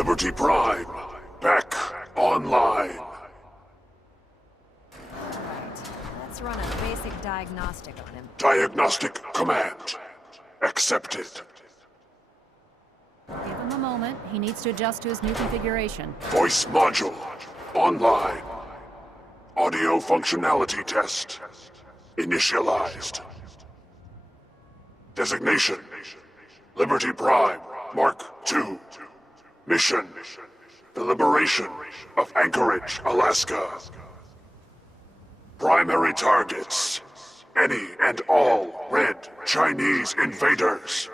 Liberty Prime, back online. Alright, let's run a basic diagnostic on him. Diagnostic command. Accepted. Give him a moment. He needs to adjust to his new configuration. Voice module. Online. Audio functionality test. Initialized. Designation. Liberty Prime, Mark II. Mission. The liberation of Anchorage, Alaska. Primary targets. Any and all red Chinese invaders.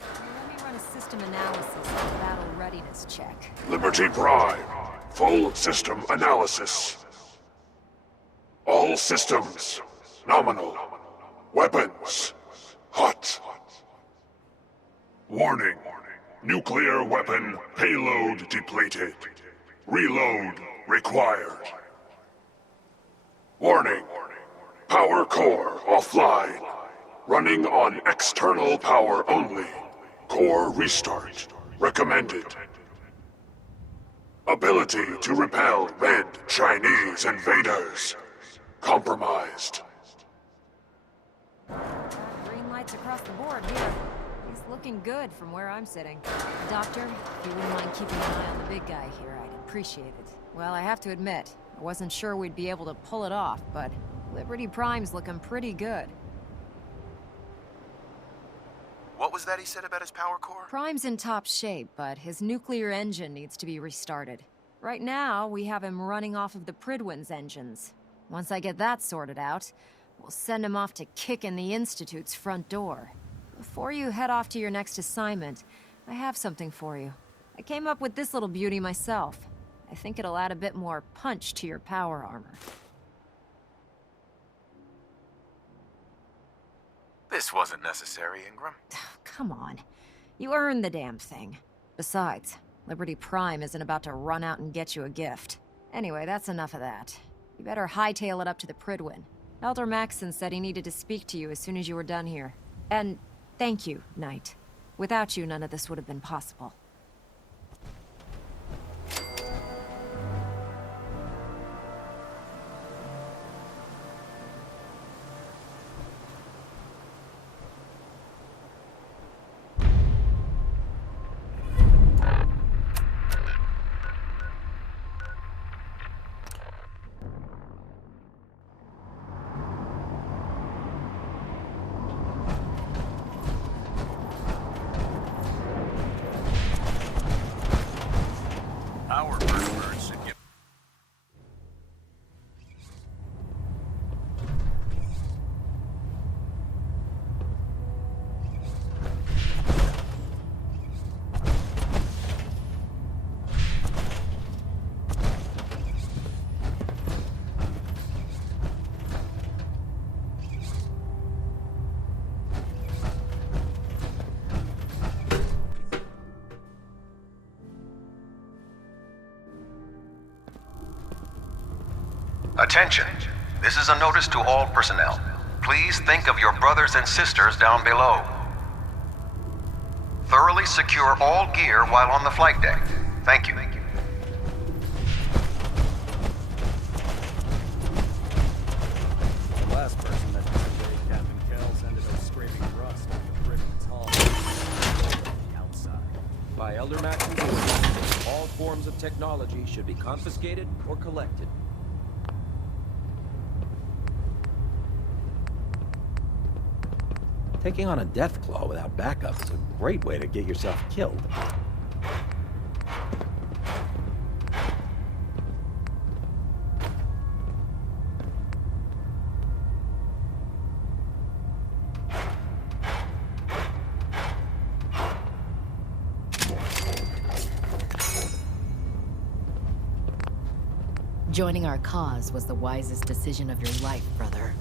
Let me run a system analysis and a battle readiness check. Liberty Prime. Full system analysis. All systems. Nominal. Weapons. Hot. Warning. Nuclear weapon payload depleted. Reload required. Warning. Power core offline. Running on external power only. Core restart recommended. Ability to repel red Chinese invaders. Compromised. Green lights across the board here. He's looking good from where I'm sitting. Doctor, if you wouldn't mind keeping an eye on the big guy here, I'd appreciate it. Well, I have to admit, I wasn't sure we'd be able to pull it off, but Liberty Prime's looking pretty good. What was that he said about his power core? Prime's in top shape, but his nuclear engine needs to be restarted. Right now, we have him running off of the Prydwen's engines. Once I get that sorted out, we'll send him off to kick in the Institute's front door. Before you head off to your next assignment, I have something for you. I came up with this little beauty myself. I think it'll add a bit more punch to your power armor. This wasn't necessary, Ingram. Come on. You earned the damn thing. Besides, Liberty Prime isn't about to run out and get you a gift. Anyway, that's enough of that. You better hightail it up to the Prydwen. Elder Maxson said he needed to speak to you as soon as you were done here. And thank you, Knight. Without you, none of this would have been possible. Our birds should get... Attention. This is a notice to all personnel. Please think of your brothers and sisters down below. Thoroughly secure all gear while on the flight deck. Thank you. The last person that disobeyed Captain Kells ended up scraping rust off the Prydwen's hull. Outside. By Elder Maxson's orders, all forms of technology should be confiscated or collected. Taking on a Deathclaw without backup is a great way to get yourself killed. Joining our cause was the wisest decision of your life, brother.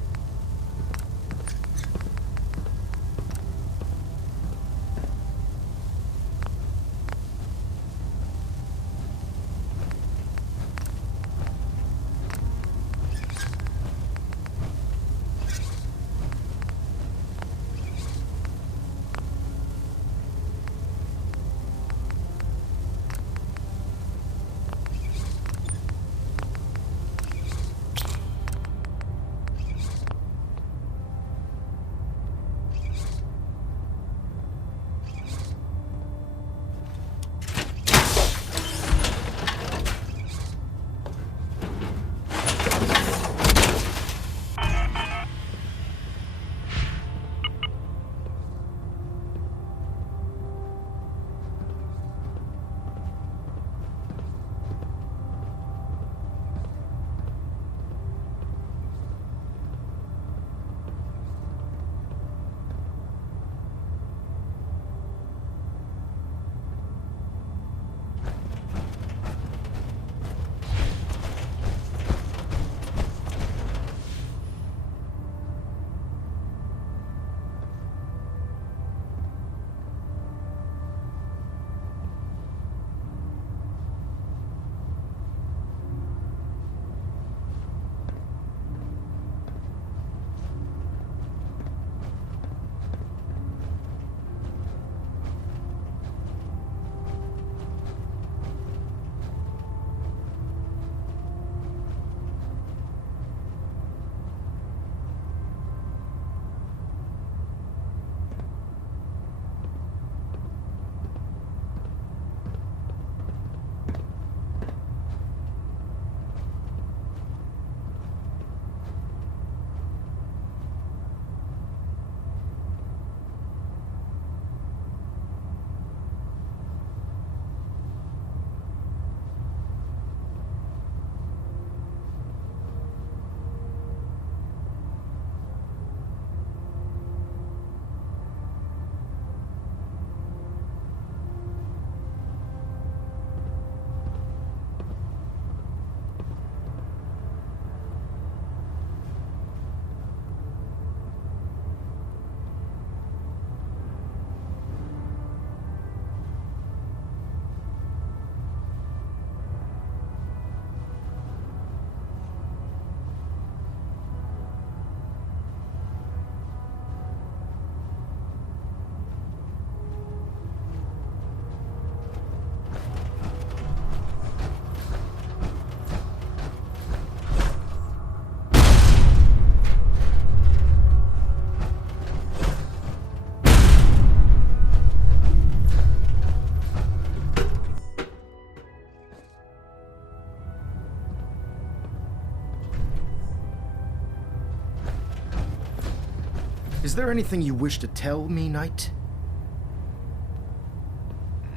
Is there anything you wish to tell me, Knight?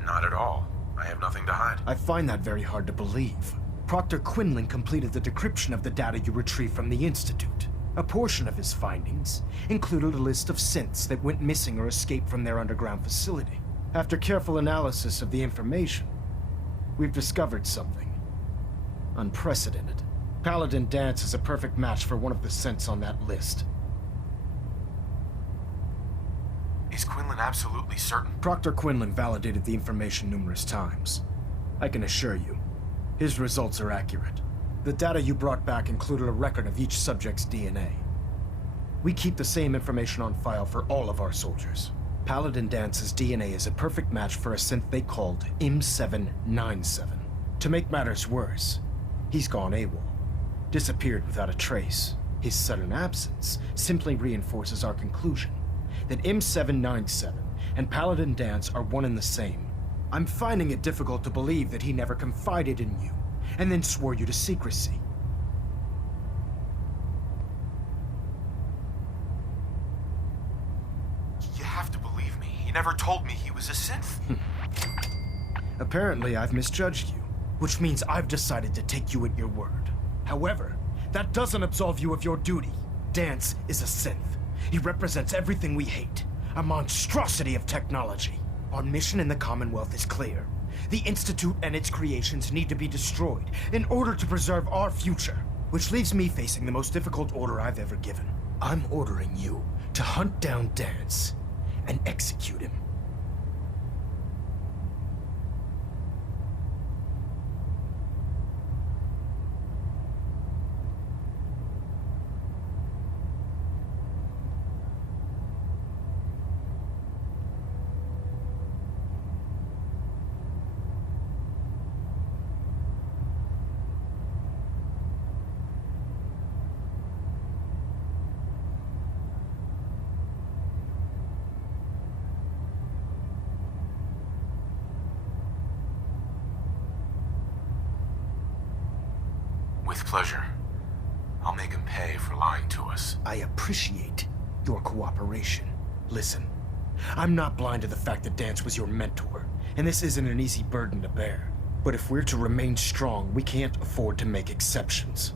Not at all. I have nothing to hide. I find that very hard to believe. Proctor Quinlan completed the decryption of the data you retrieved from the Institute. A portion of his findings included a list of synths that went missing or escaped from their underground facility. After careful analysis of the information, we've discovered something unprecedented. Paladin Danse is a perfect match for one of the synths on that list. Is Quinlan absolutely certain? Proctor Quinlan validated the information numerous times. I can assure you, his results are accurate. The data you brought back included a record of each subject's DNA. We keep the same information on file for all of our soldiers. Paladin Danse's DNA is a perfect match for a synth they called M797. To make matters worse, he's gone AWOL. Disappeared without a trace. His sudden absence simply reinforces our conclusion that M797 and Paladin Danse are one and the same. I'm finding it difficult to believe that he never confided in you, and then swore you to secrecy. You have to believe me. He never told me he was a synth. Apparently, I've misjudged you, which means I've decided to take you at your word. However, that doesn't absolve you of your duty. Danse is a synth. He represents everything we hate, a monstrosity of technology. Our mission in the Commonwealth is clear. The Institute and its creations need to be destroyed in order to preserve our future, which leaves me facing the most difficult order I've ever given. I'm ordering you to hunt down Danse and execute him. With pleasure. I'll make him pay for lying to us. I appreciate your cooperation. Listen, I'm not blind to the fact that Danse was your mentor, and this isn't an easy burden to bear. But if we're to remain strong, we can't afford to make exceptions.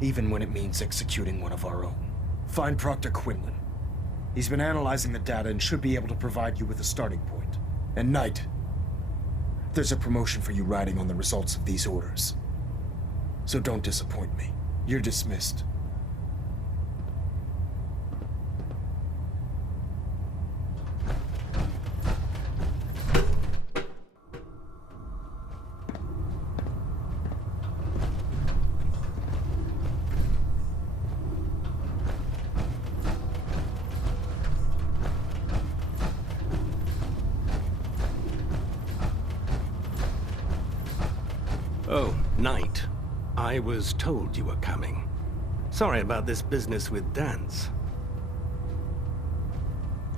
Even when it means executing one of our own. Find Proctor Quinlan. He's been analyzing the data and should be able to provide you with a starting point. And Knight, there's a promotion for you riding on the results of these orders. So don't disappoint me. You're dismissed. Oh, Knight. I was told you were coming. Sorry about this business with Danse.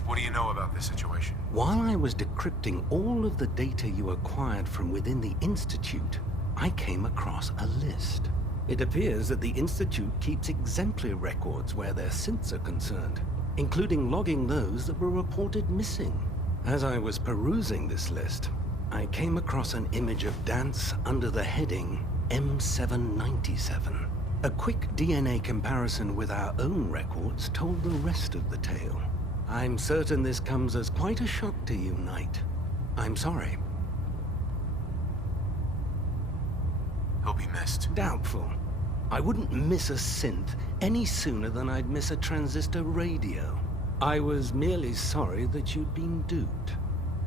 What do you know about this situation? While I was decrypting all of the data you acquired from within the Institute, I came across a list. It appears that the Institute keeps exemplary records where their synths are concerned, including logging those that were reported missing. As I was perusing this list, I came across an image of Danse under the heading M797. A quick DNA comparison with our own records told the rest of the tale. I'm certain this comes as quite a shock to you, Knight. I'm sorry. He'll be missed. Doubtful. I wouldn't miss a synth any sooner than I'd miss a transistor radio. I was merely sorry that you'd been duped.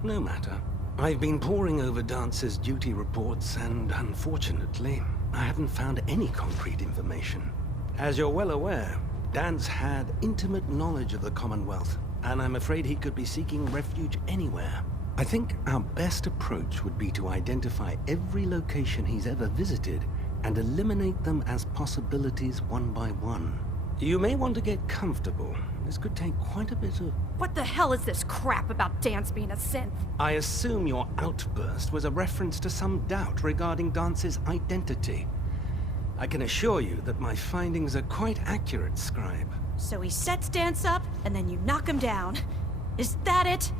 No matter. I've been poring over Dance's duty reports, and unfortunately, I haven't found any concrete information. As you're well aware, Danse had intimate knowledge of the Commonwealth, and I'm afraid he could be seeking refuge anywhere. I think our best approach would be to identify every location he's ever visited and eliminate them as possibilities one by one. You may want to get comfortable. This could take quite a bit of... What the hell is this crap about Danse being a synth? I assume your outburst was a reference to some doubt regarding Dance's identity. I can assure you that my findings are quite accurate, Scribe. So he sets Dance up, and then you knock him down. Is that it?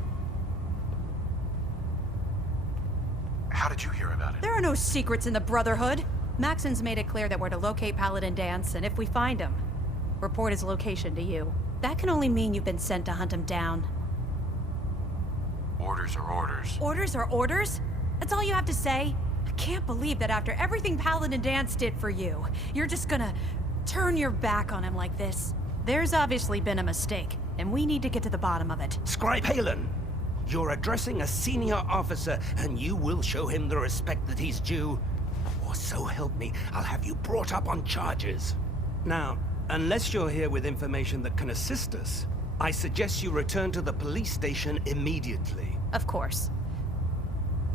How did you hear about it? There are no secrets in the Brotherhood. Maxon's made it clear that we're to locate Paladin Dance, and if we find him, report his location to you. That can only mean you've been sent to hunt him down. Orders are orders. Orders are orders? That's all you have to say? I can't believe that after everything Paladin Dance did for you, you're just gonna turn your back on him like this. There's obviously been a mistake, and we need to get to the bottom of it. Scribe Halen, you're addressing a senior officer, and you will show him the respect that he's due. Or so help me, I'll have you brought up on charges. Now, unless you're here with information that can assist us, I suggest you return to the police station immediately. Of course.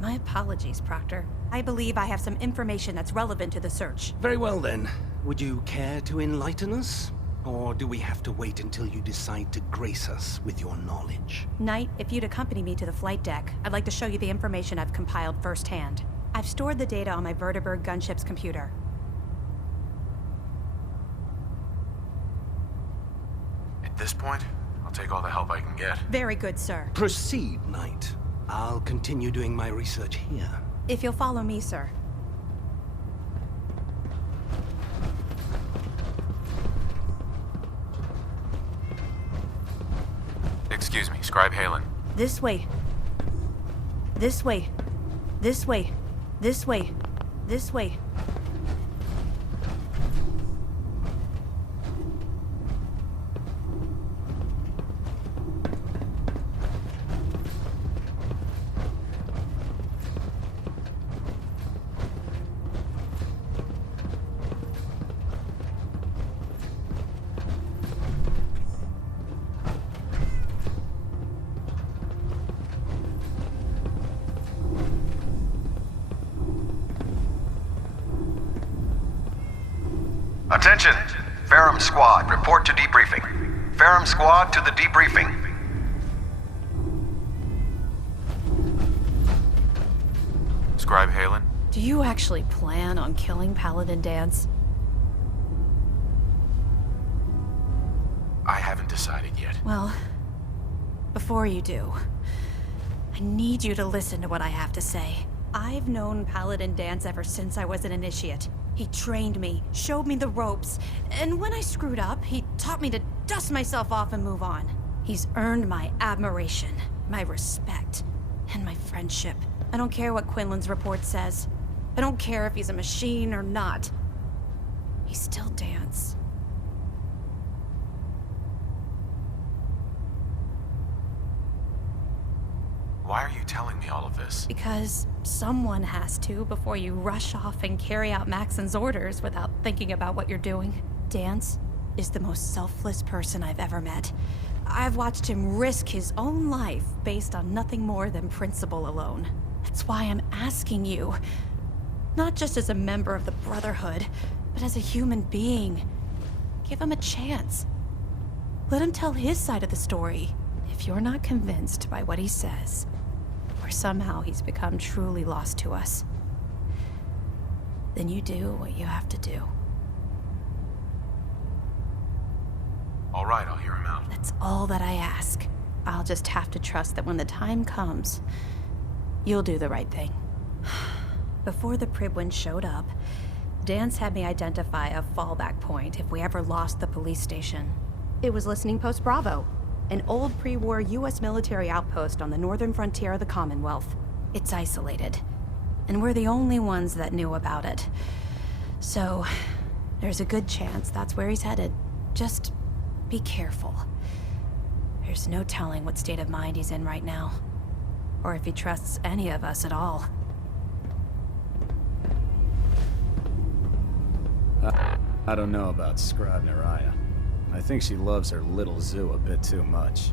My apologies, Proctor. I believe I have some information that's relevant to the search. Very well then. Would you care to enlighten us? Or do we have to wait until you decide to grace us with your knowledge? Knight, if you'd accompany me to the flight deck, I'd like to show you the information I've compiled firsthand. I've stored the data on my Vertibird gunship's computer. At this point, I'll take all the help I can get. Very good, sir. Proceed, Knight. I'll continue doing my research here. If you'll follow me, sir. Excuse me, Scribe Halen. This way. This way. This way. This way. This way. Attention! Ferrum Squad, report to debriefing. Ferrum Squad to the debriefing. Scribe Halen? Do you actually plan on killing Paladin Dance? I haven't decided yet. Well, before you do, I need you to listen to what I have to say. I've known Paladin Dance ever since I was an initiate. He trained me, showed me the ropes, and when I screwed up, he taught me to dust myself off and move on. He's earned my admiration, my respect, and my friendship. I don't care what Quinlan's report says. I don't care if he's a machine or not. He's still Dance. Why are you telling me all of this? Because someone has to before you rush off and carry out Maxon's orders without thinking about what you're doing. Dance is the most selfless person I've ever met. I've watched him risk his own life based on nothing more than principle alone. That's why I'm asking you, not just as a member of the Brotherhood, but as a human being. Give him a chance. Let him tell his side of the story. If you're not convinced by what he says, or somehow he's become truly lost to us, then you do what you have to do. All right, I'll hear him out. That's all that I ask. I'll just have to trust that when the time comes, you'll do the right thing. Before the Prydwen showed up, Dance had me identify a fallback point if we ever lost the police station. It was Listening Post Bravo, an old pre-war US military outpost on the northern frontier of the Commonwealth. It's isolated, and we're the only ones that knew about it. So, there's a good chance that's where he's headed. Just be careful. There's no telling what state of mind he's in right now, or if he trusts any of us at all. I don't know about Scribe Naraya. I think she loves her little zoo a bit too much.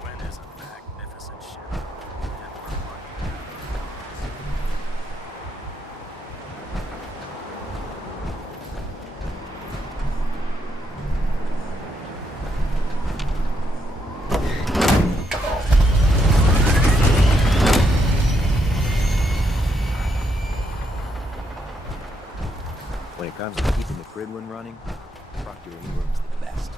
Pridwin is a magnificent ship. And we're lucky to have her. When it comes to keeping the Pridwin running, Proctor Ingram's the best.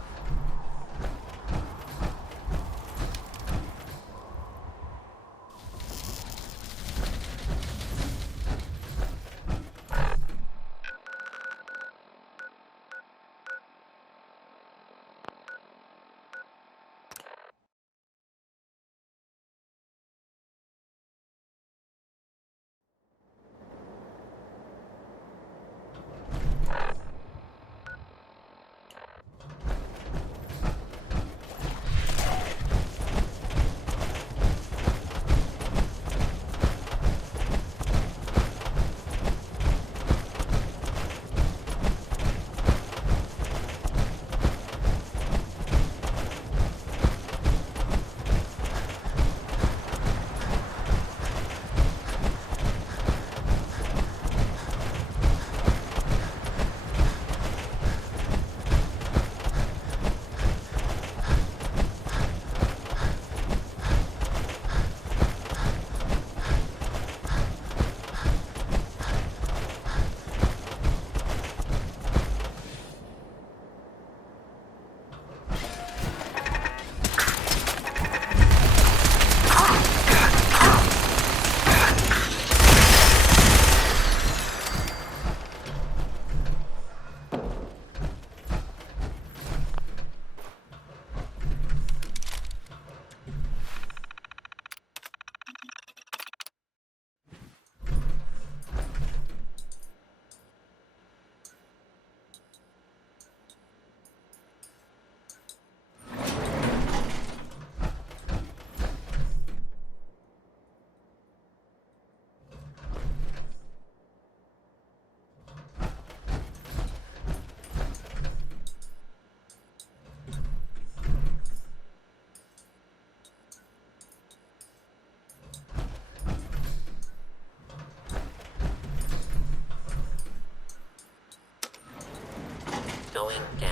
Going down.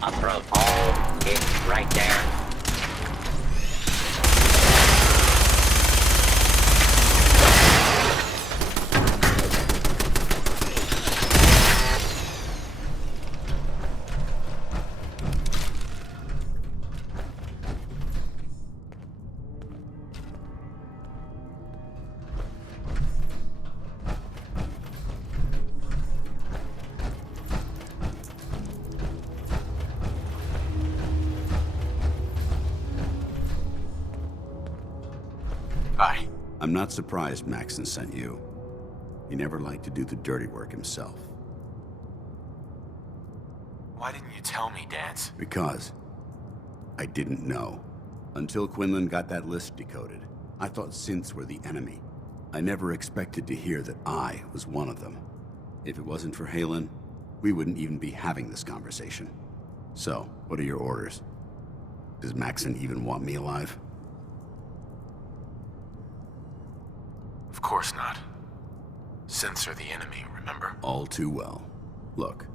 Approach. Oh, it's right there. Hi. I'm not surprised Maxson sent you. He never liked to do the dirty work himself. Why didn't you tell me, Dance? Because I didn't know. Until Quinlan got that list decoded, I thought synths were the enemy. I never expected to hear that I was one of them. If it wasn't for Haylen, we wouldn't even be having this conversation. So, what are your orders? Does Maxson even want me alive? Of course not. Synths are the enemy, remember? All too well. Look,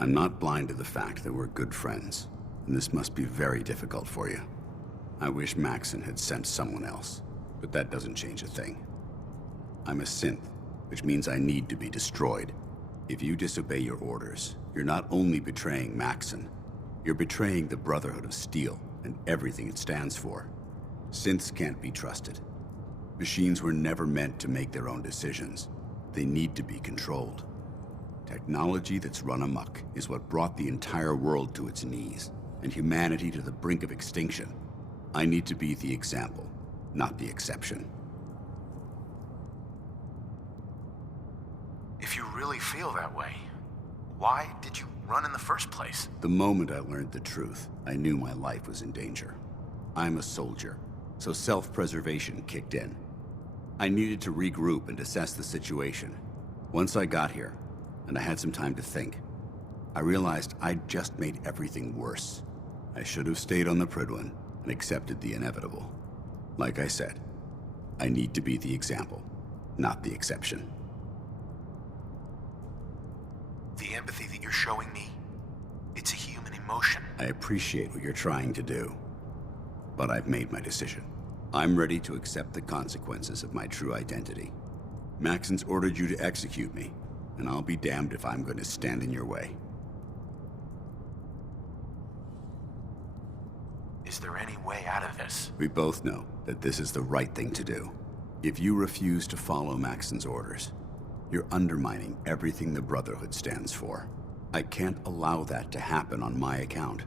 I'm not blind to the fact that we're good friends, and this must be very difficult for you. I wish Maxson had sent someone else, but that doesn't change a thing. I'm a synth, which means I need to be destroyed. If you disobey your orders, you're not only betraying Maxson, you're betraying the Brotherhood of Steel and everything it stands for. Synths can't be trusted. Machines were never meant to make their own decisions. They need to be controlled. Technology that's run amok is what brought the entire world to its knees, and humanity to the brink of extinction. I need to be the example, not the exception. If you really feel that way, why did you run in the first place? The moment I learned the truth, I knew my life was in danger. I'm a soldier, so self-preservation kicked in. I needed to regroup and assess the situation. Once I got here, and I had some time to think, I realized I'd just made everything worse. I should have stayed on the Prydwen and accepted the inevitable. Like I said, I need to be the example, not the exception. The empathy that you're showing me, it's a human emotion. I appreciate what you're trying to do, but I've made my decision. I'm ready to accept the consequences of my true identity. Maxson's ordered you to execute me, and I'll be damned if I'm going to stand in your way. Is there any way out of this? We both know that this is the right thing to do. If you refuse to follow Maxson's orders, you're undermining everything the Brotherhood stands for. I can't allow that to happen on my account.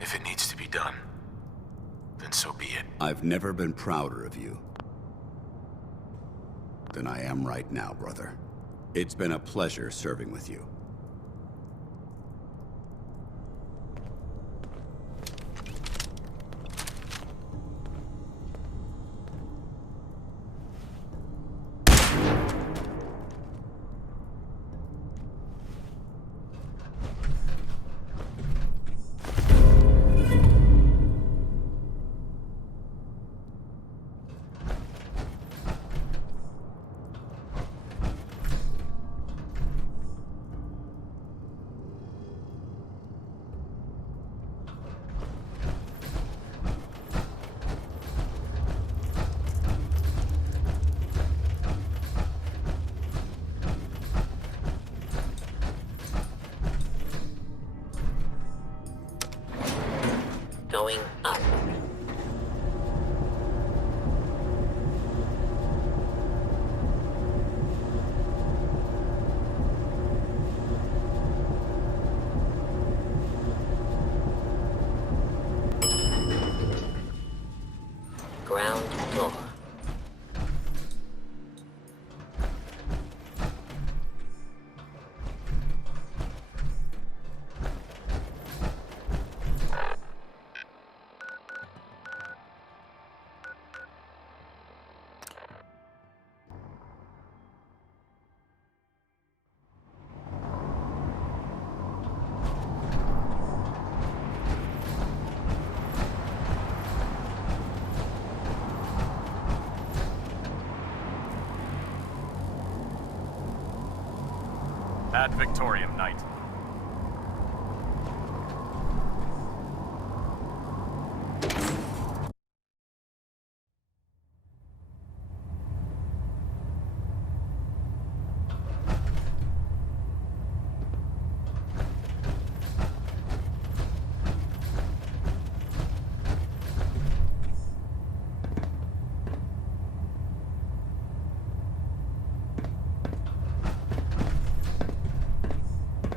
If it needs to be done, then so be it. I've never been prouder of you than I am right now, brother. It's been a pleasure serving with you. Going up. Ground floor. Ad Victoriam, Knight.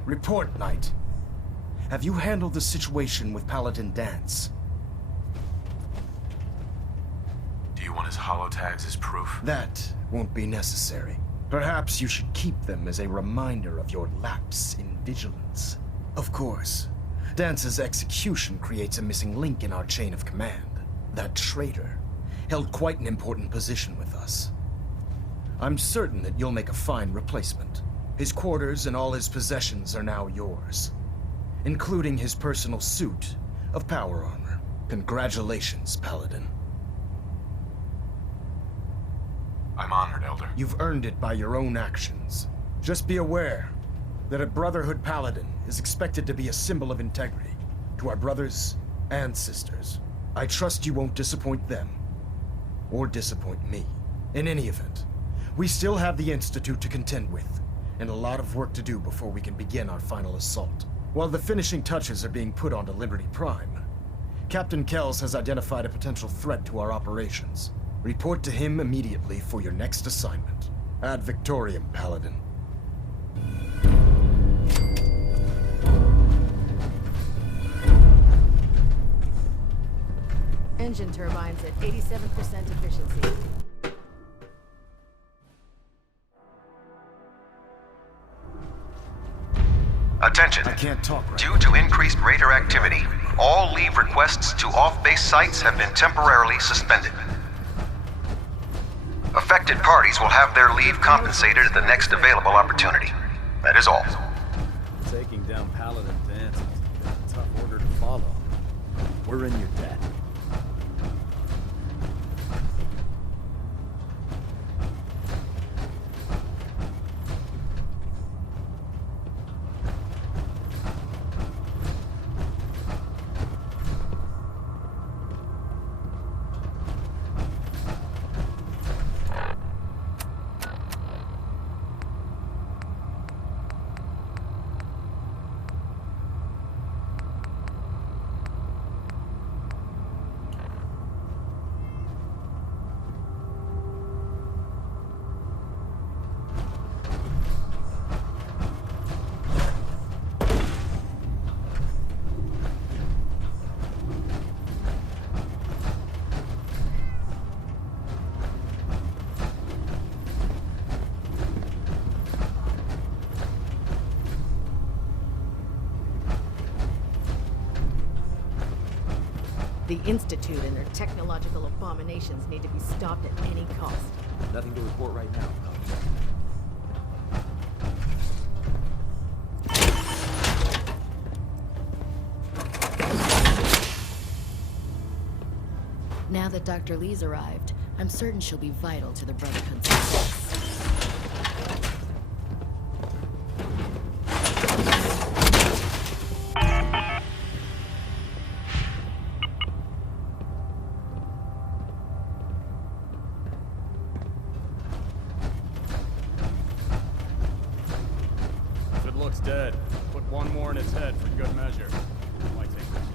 Report, Knight. Have you handled the situation with Paladin Danse? Do you want his holotags as proof? That won't be necessary. Perhaps you should keep them as a reminder of your lapse in vigilance. Of course, Dance's execution creates a missing link in our chain of command. That traitor held quite an important position with us. I'm certain that you'll make a fine replacement. His quarters and all his possessions are now yours, including his personal suit of power armor. Congratulations, Paladin. I'm honored, Elder. You've earned it by your own actions. Just be aware that a Brotherhood Paladin is expected to be a symbol of integrity. to our brothers and sisters. I trust you won't disappoint them. Or disappoint me. In any event, we still have the Institute to contend with, and a lot of work to do before we can begin our final assault. While the finishing touches are being put onto Liberty Prime, Captain Kells has identified a potential threat to our operations. Report to him immediately for your next assignment. Ad Victoriam, Paladin. Engine turbines at 87% efficiency. Attention. I can't talk right Due to increased raider activity, all leave requests to off-base sites have been temporarily suspended. Affected parties will have their leave compensated at the next available opportunity. That is all. Taking down Paladin Dance is a tough order to follow. We're in your debt. The Institute and their technological abominations need to be stopped at any cost. Nothing to report right now. Now that Dr. Lee's arrived, I'm certain she'll be vital to the Brotherhood's success. If it looks dead, put one more in its head for good measure. Might take a chance.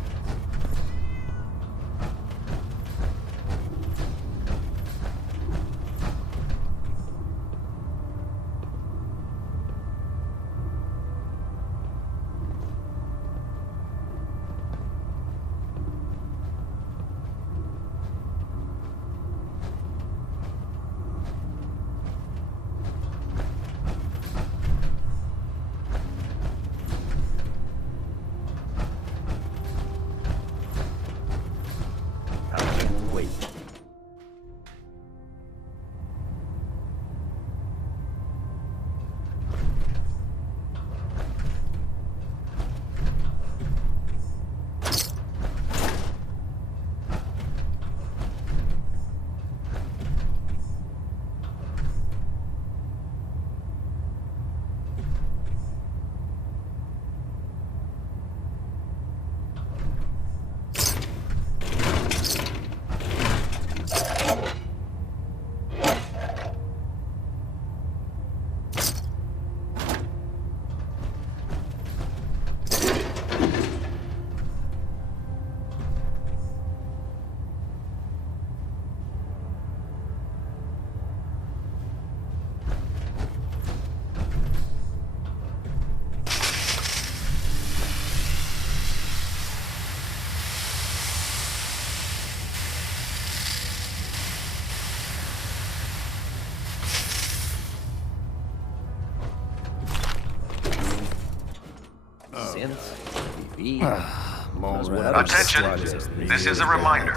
Attention! This is a reminder.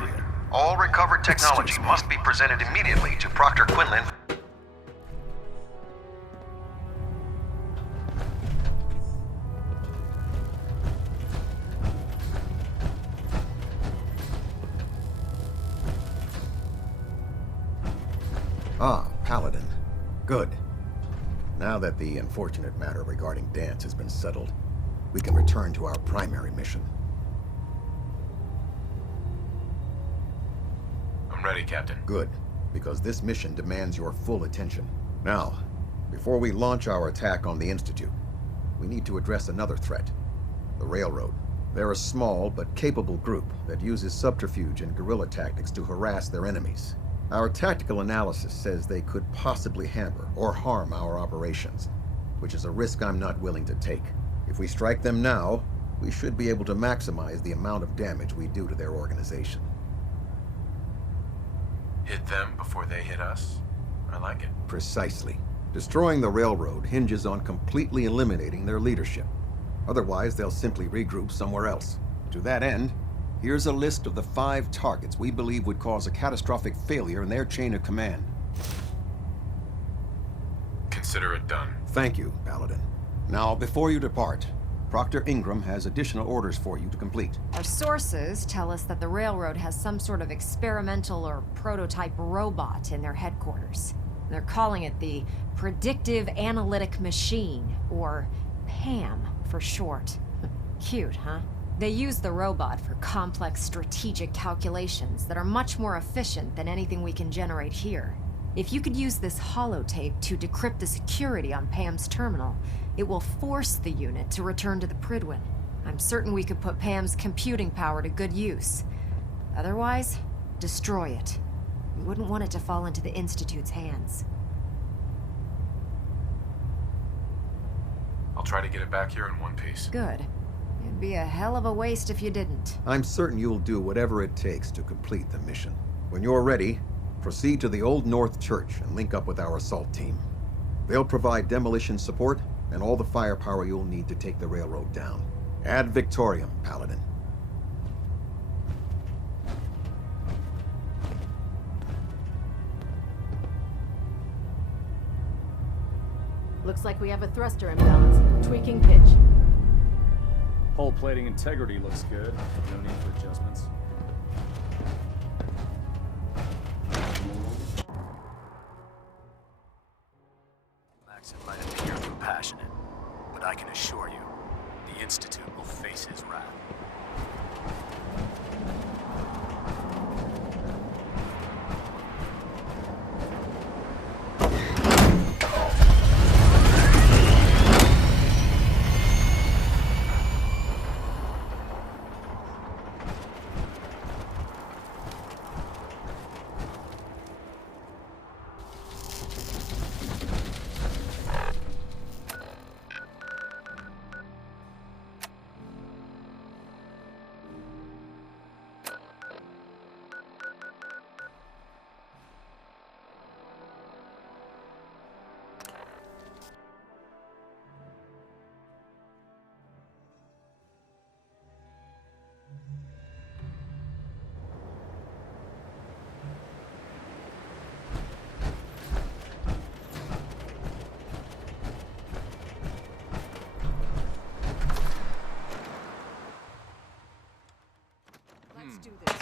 All recovered technology must be presented immediately to Proctor Quinlan. Ah, Paladin. Good. Now that the unfortunate matter regarding Dance has been settled, we can return to our primary mission. I'm ready, Captain. Good, because this mission demands your full attention. Now, before we launch our attack on the Institute, we need to address another threat. The Railroad. They're a small but capable group that uses subterfuge and guerrilla tactics to harass their enemies. Our tactical analysis says they could possibly hamper or harm our operations, which is a risk I'm not willing to take. If we strike them now, we should be able to maximize the amount of damage we do to their organization. Hit them before they hit us? I like it. Precisely. Destroying the Railroad hinges on completely eliminating their leadership. Otherwise, they'll simply regroup somewhere else. To that end, here's a list of the 5 targets we believe would cause a catastrophic failure in their chain of command. Consider it done. Thank you, Paladin. Now, before you depart, Proctor Ingram has additional orders for you to complete. Our sources tell us that the Railroad has some sort of experimental or prototype robot in their headquarters. They're calling it the Predictive Analytic Machine, or PAM for short. Cute, huh? They use the robot for complex strategic calculations that are much more efficient than anything we can generate here. If you could use this holotape to decrypt the security on PAM's terminal, it will force the unit to return to the Prydwen. I'm certain we could put PAM's computing power to good use. Otherwise, destroy it. We wouldn't want it to fall into the Institute's hands. I'll try to get it back here in one piece. Good. It'd be a hell of a waste if you didn't. I'm certain you'll do whatever it takes to complete the mission. When you're ready, proceed to the Old North Church and link up with our assault team. They'll provide demolition support and all the firepower you'll need to take the Railroad down. Ad Victoriam, Paladin. Looks like we have a thruster imbalance. Tweaking pitch. Hull plating integrity looks good. No need for adjustments. Maxon might appear compassionate, but I can assure you, the Institute will face his wrath. Let's do this.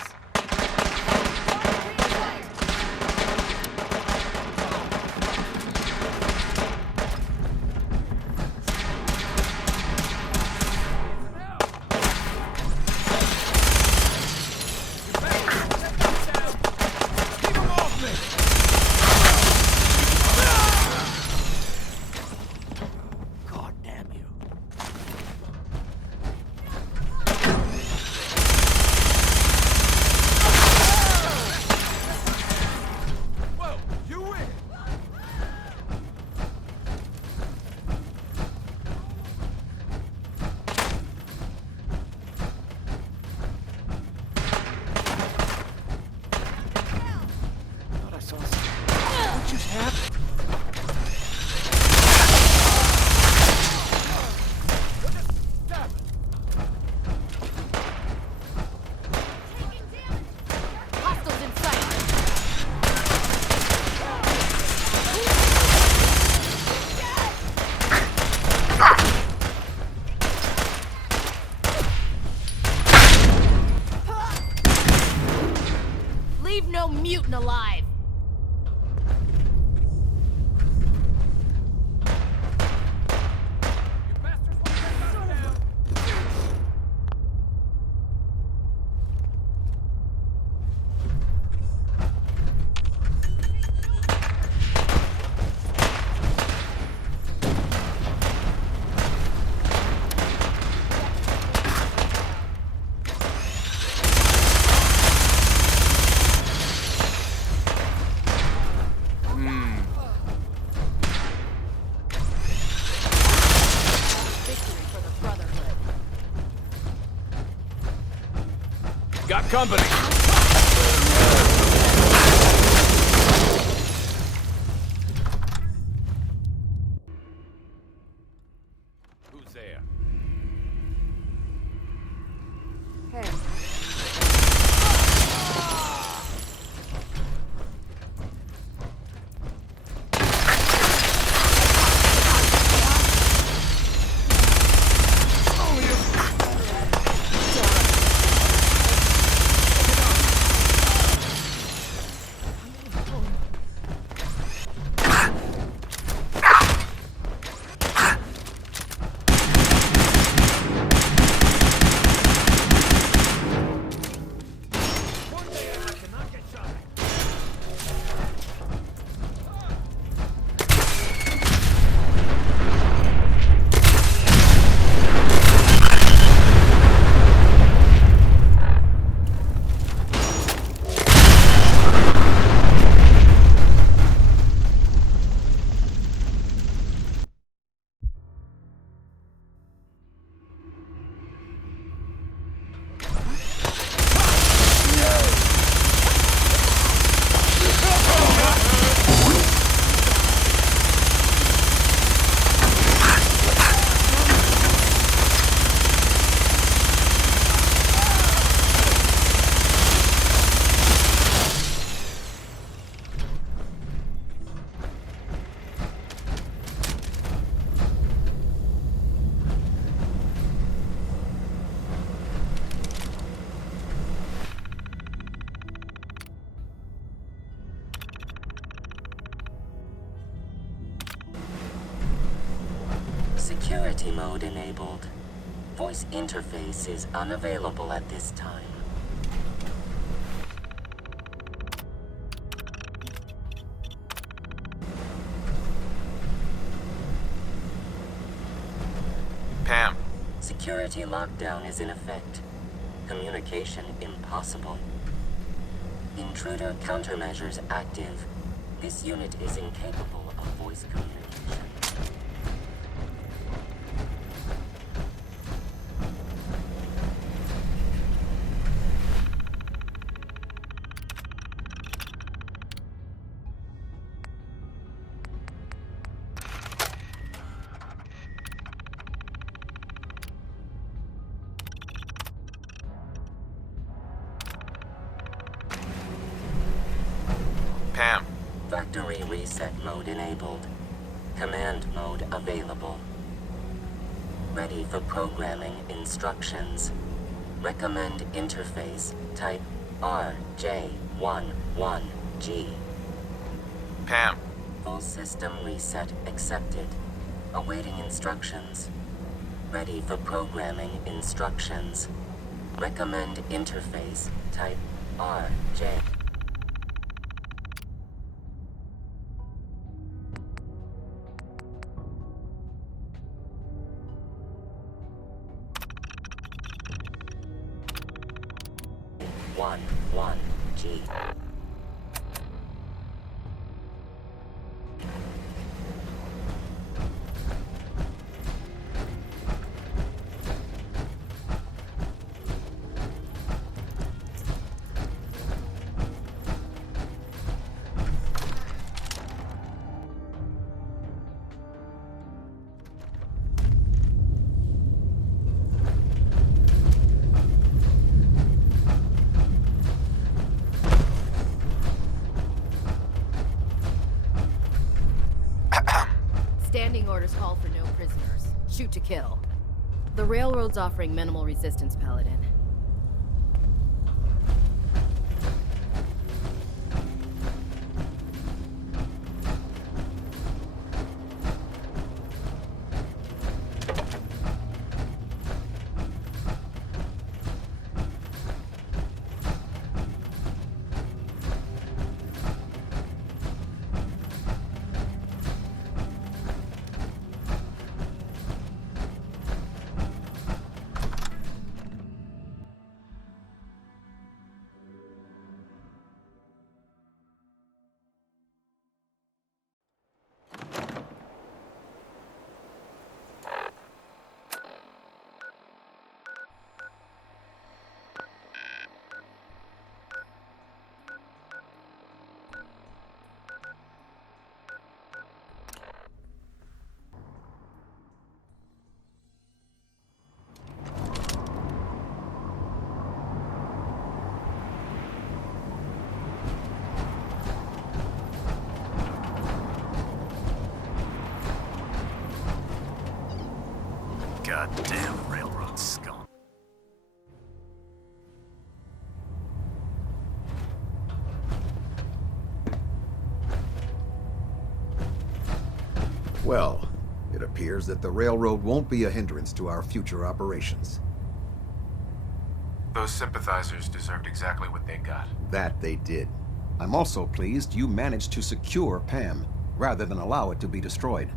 Leave no mutant alive! company! Who's there? Hey. Security mode enabled. Voice interface is unavailable at this time. Pam. Security lockdown is in effect. Communication impossible. Intruder countermeasures active. This unit is incapable of voice communication. Pam. Factory reset mode enabled. Command mode available. Ready for programming instructions. Recommend interface type RJ11G. Pam. Full system reset accepted. Awaiting instructions. Ready for programming instructions. Recommend interface type RJ. One G. Standing orders call for no prisoners. Shoot to kill. The Railroad's offering minimal resistance, Paladin. Goddamn railroad scum. Well, it appears that the railroad won't be a hindrance to our future operations. Those sympathizers deserved exactly what they got. That they did. I'm also pleased you managed to secure Pam, rather than allow it to be destroyed.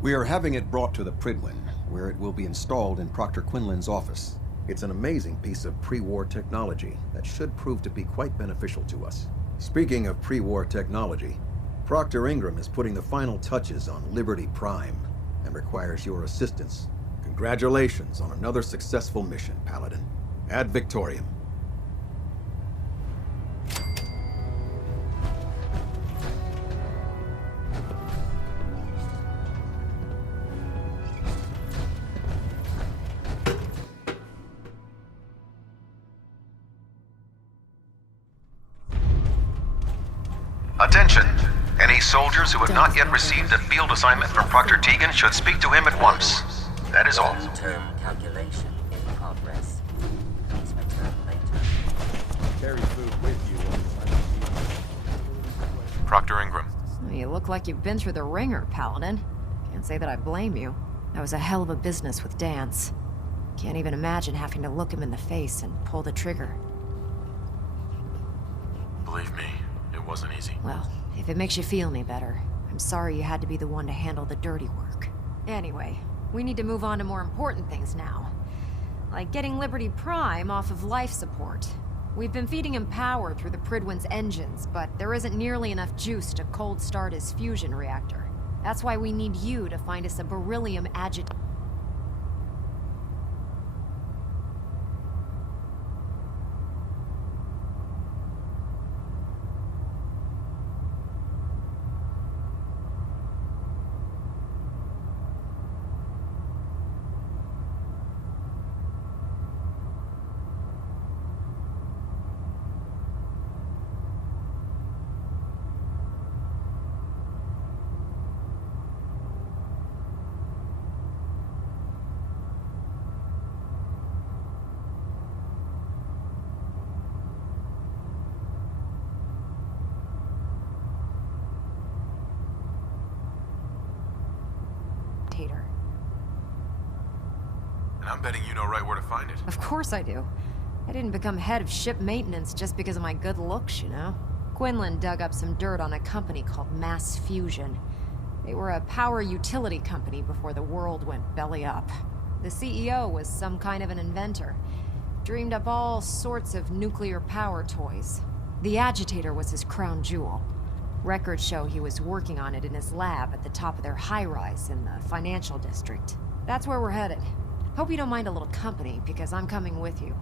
We are having it brought to the Prydwen, where it will be installed in Proctor Quinlan's office. It's an amazing piece of pre-war technology that should prove to be quite beneficial to us. Speaking of pre-war technology, Proctor Ingram is putting the final touches on Liberty Prime and requires your assistance. Congratulations on another successful mission, Paladin. Ad Victoriam. Attention! Any soldiers who have not yet received a field assignment from Proctor Tegan should speak to him at once. That is all. Long-term calculation in progress. Please return later. Carry food with you while you find Proctor Ingram. You look like you've been through the ringer, Paladin. Can't say that I blame you. That was a hell of a business with Dance. Can't even imagine having to look him in the face and pull the trigger. Believe me, it wasn't easy. Well, if it makes you feel any better, I'm sorry you had to be the one to handle the dirty work. Anyway, we need to move on to more important things now. Like getting Liberty Prime off of life support. We've been feeding him power through the Prydwen's engines, but there isn't nearly enough juice to cold start his fusion reactor. That's why we need you to find us a beryllium agitator. And I'm betting you know right where to find it. Of course I do. I didn't become head of ship maintenance just because of my good looks, you know? Quinlan dug up some dirt on a company called Mass Fusion. They were a power utility company before the world went belly up. The CEO was some kind of an inventor. Dreamed up all sorts of nuclear power toys. The agitator was his crown jewel. Records show he was working on it in his lab at the top of their high-rise in the financial district. That's where we're headed. Hope you don't mind a little company, because I'm coming with you.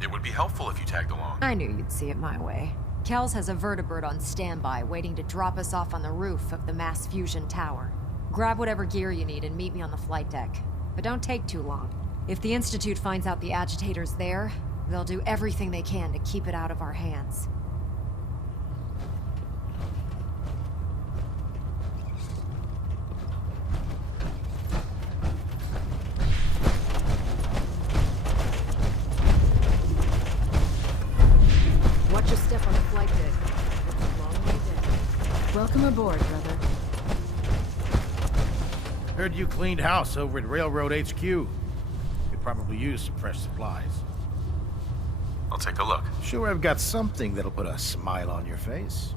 It would be helpful if you tagged along. I knew you'd see it my way. Kells has a vertibird on standby, waiting to drop us off on the roof of the Mass Fusion Tower. Grab whatever gear you need and meet me on the flight deck. But don't take too long. If the Institute finds out the agitator's there, they'll do everything they can to keep it out of our hands. Watch your step on the flight deck. It's a long way down. Welcome aboard, brother. Heard you cleaned house over at Railroad HQ. Could probably use some fresh supplies. I'll take a look. Sure I've got something that'll put a smile on your face.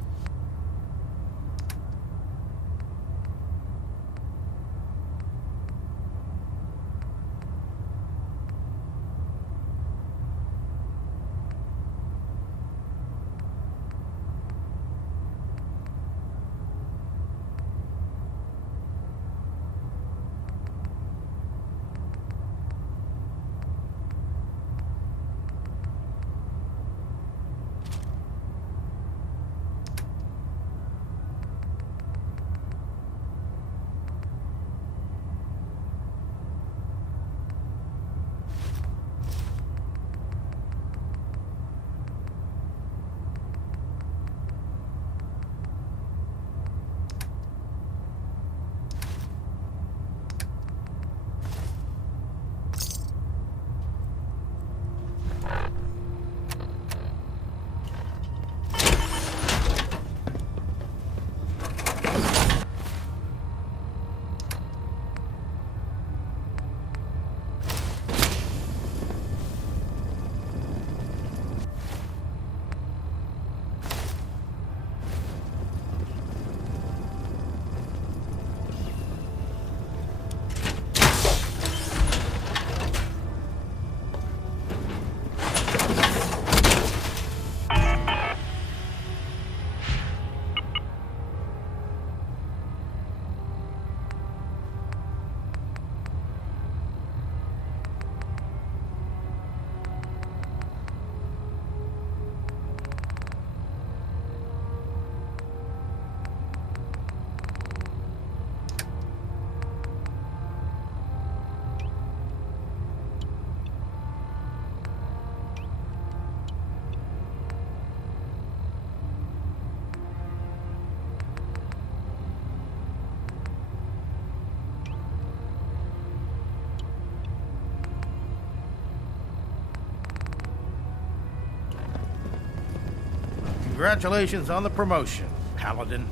Congratulations on the promotion, Paladin.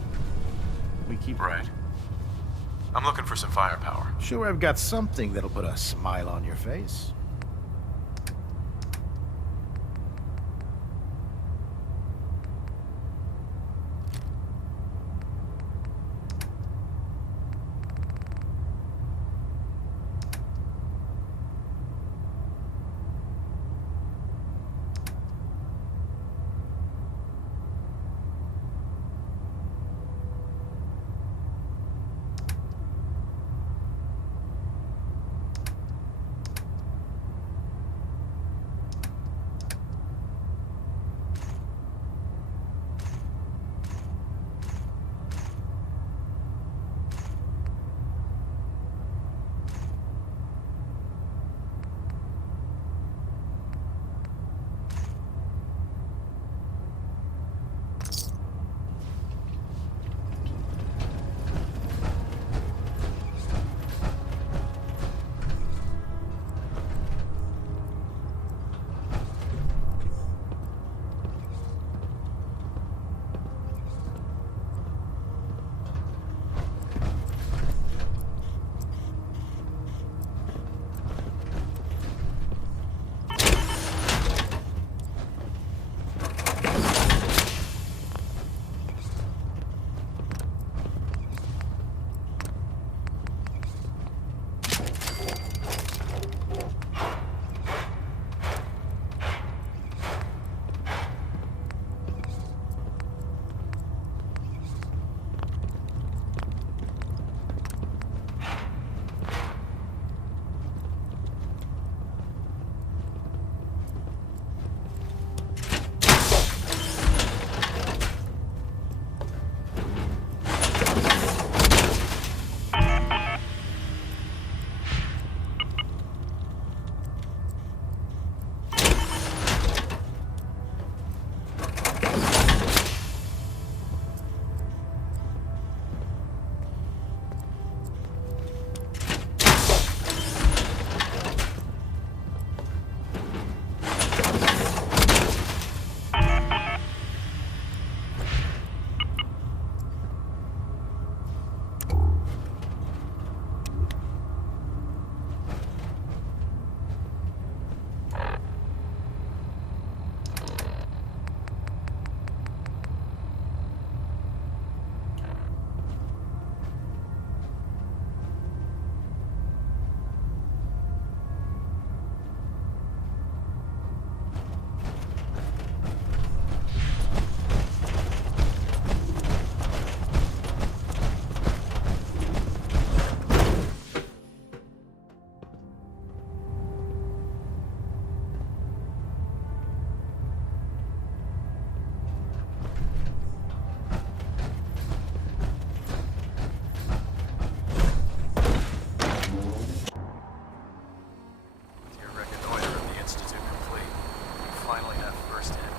We keep... Right. I'm looking for some firepower. Sure, I've got something that'll put a smile on your face. Finally have first-hand